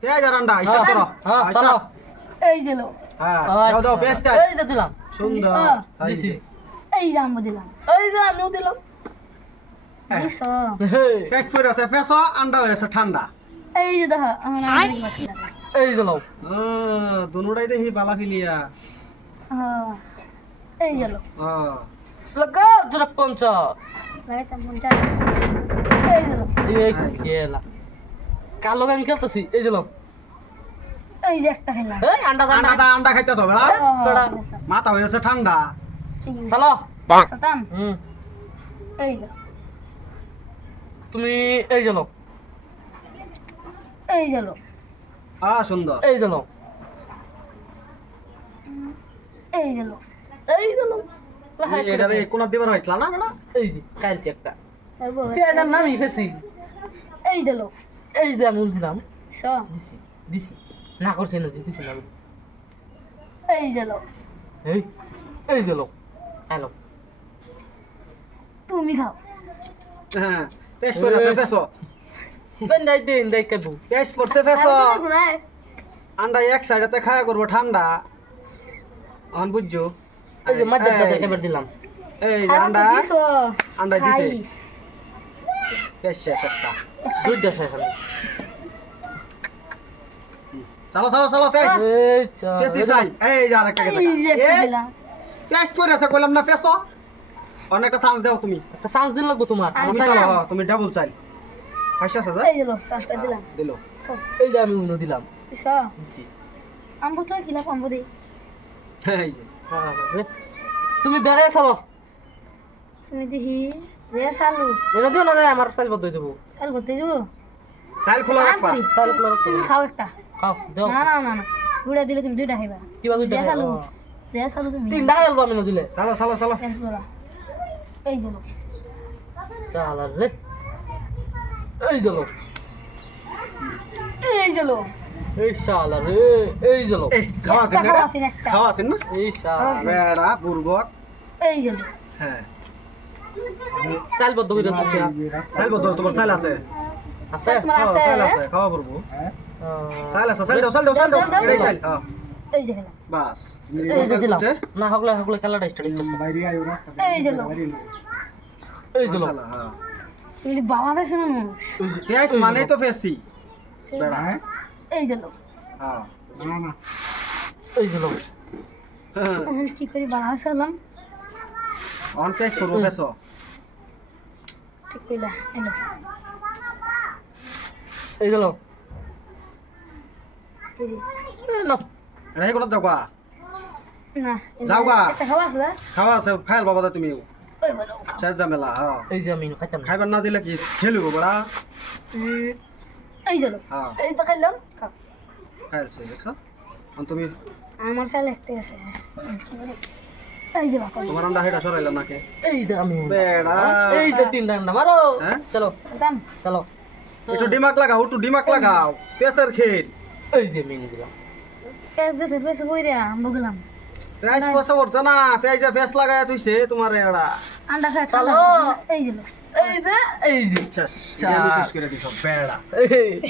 পেঁয়াজ আর আন্ডা স্টার্ট করো। হ্যাঁ আচ্ছা। চলো। এই দিল হ্যাঁ দাও দাও পেঁয়াজ চাই। এই দিলাম। সুন্দর। দিছি। এই যে আম্মু দিলাম। এই যে আমিও দিলাম হ্যাঁ। দিছ। আছে ফেসো আন্ডা হয়েছে ঠান্ডা। এই যে দেখো আমার এই যে লাও দুনুটাই দেখি বালা ফিলিয়া। হ্যাঁ এই গেল আহ, লাগা জোরে পঞ্চাশ। লাগাইতাম পঞ্চাশ এই গেল। এই খেলা কালো আমি খেলতেছি এই যে এই যে একটা খেলাম এই আন্ডা আন্ডা আন্ডা দা আন্ডা খাইতেছ বেড়া। মাথা হয়েছে ঠান্ডা। ঠিক আছে চলো সাতাম। হুম। এই যে। তুমি এই যে এই গেল আহ সুন্দর। এই যে এই গেল এই যে করে এটারে। কোন দিবার হইতলা না বেড়া? এই যে কালছে একটা। তারপর পেঁয়াজের নামই ফেসি। এই দিল এই যে আমি দিলাম দিছি দিছি। না করছি না দিছি না। এই গেল এই এই যে লোক হ্যালো তুমি খাও। হ্যাঁ পড়ে আছে ফেসো দেন দাই দেন দাই কাবু পেঁয়াজ পড়ছে ফেসো আন্ডা এক সাইডেতে খায়া করব ঠান্ডা। এখন বুঝছ? এই যে মাঝে দিলাম। এই আন্ডা আন্ডা। দিছে খাই পেঁয়াজ শেষ একটা দুইটা শেষ আমি চলো চলো চলো পেঁয়াজ পড়ে আছে কইলাম না পেঁয়াজ অনেকটা চান্স দাও তুমি। একটা চান্স দিন লাগবো তোমার। তুমি। চলো হ্যাঁ, তুমি ডাবল চাই পয়সা আছে এই গেল পাঁচটা দিলাম। দিল। এই যে আমি উনো দিলাম। স দিছি আম্বু তো কিলা আম্বু দি। এই যে। হ্যাঁ, হ্যাঁ। তুমি বেড়ে চালো। তুমি দেখি যে চালু। এটা দিও না যায় আমার চাল বদ্ধ দেবো। চাল করতে যাব সাইল খোলা রাখবা। চাল খোলা রাখতে তুমি খাও একটা। খাও দেও না না না না। গুড়া দিলে তুমি দুইটা খাইবা। কিবা দুইটা যে খাও। যে চালু তুমি। তিনটা খেলব আমি না দিলে চলো চলো। চলো পেঁয়াজ এই চাল রে। এই লোক এই এই শাল রে। এই লোক এই খাওয়া আছেন না খাওয়া আছেন একটা। খাওয়া আছেন না? এই শাল বেড়া বুর্বক এই হ্যাঁ। চাল বদ্ধ করে রাখতে সাইল বদল তোমার সাইল আছে। আছে? তোমার হ্যাঁ, আছে? সাইল আছে খাওয়া পড়ব আহ, সাইল আছে সাইল দাও সাইল দাও সাইল দাও দাও, দাও, এটাই দাও। সাইল হ্যাঁ এই যে খেলাম বাস এই যে দিলাম হচ্ছে? না হকলে হকলে খেলাটা স্টার্ট করছে এই যে লোক এই যে লোক মাশাআল্লাহ, হ্যাঁ। তুমি বাবা পেয়েছে মানুষ এই যে পেঁয়াজ এই যে মানেই লোক। তো ফেসি বেড়া। এই যে লোক হ্যাঁ এই যে লোক হ্যাঁ। এখন কি করি বাবা হয়েছিলাম অন পেঁয়াজ করব ফেস ঠিক কইলা এলো এই যে লোক এই যে এই নাও। এটা হে কোথাও যাবা না যাও গা। খাওয়া আছে খাওয়া আছে বাবা দা তুমি শেষ ঝামেলা হ্যাঁ এই যে আমি খাইতাম খাইবার না দিলে কি খেলিব বেড়া এই যে হ্যাঁ এই তো খাইলাম খাও খাইলছে দেখছ তুমি আমার চাল একটা আছে? এই যে বাকল তোমার আন্ডা হেটা সরাইলা নাকি? এই যে আমি বেড়া। এই যে তিন রান্না মারো। হ্যাঁ? চলো। দাম। চলো। একটু ডিমাক লাগাও একটু ডিমাক লাগাও। পেঁচের খেল এই যে মেনে দিলাম। পেঁয়াজ গেছে পেঁয়াজ বইরে আম্বু গেলাম। পেঁয়াজ পয়সা করছ না পেঁয়াজে পেঁয়াজ লাগায় তুইছে তোমার এড়া। আন্ডা খাই চালো। এই যে এই যে এই যে শেষ। চাস। করে দিছ বেড়া।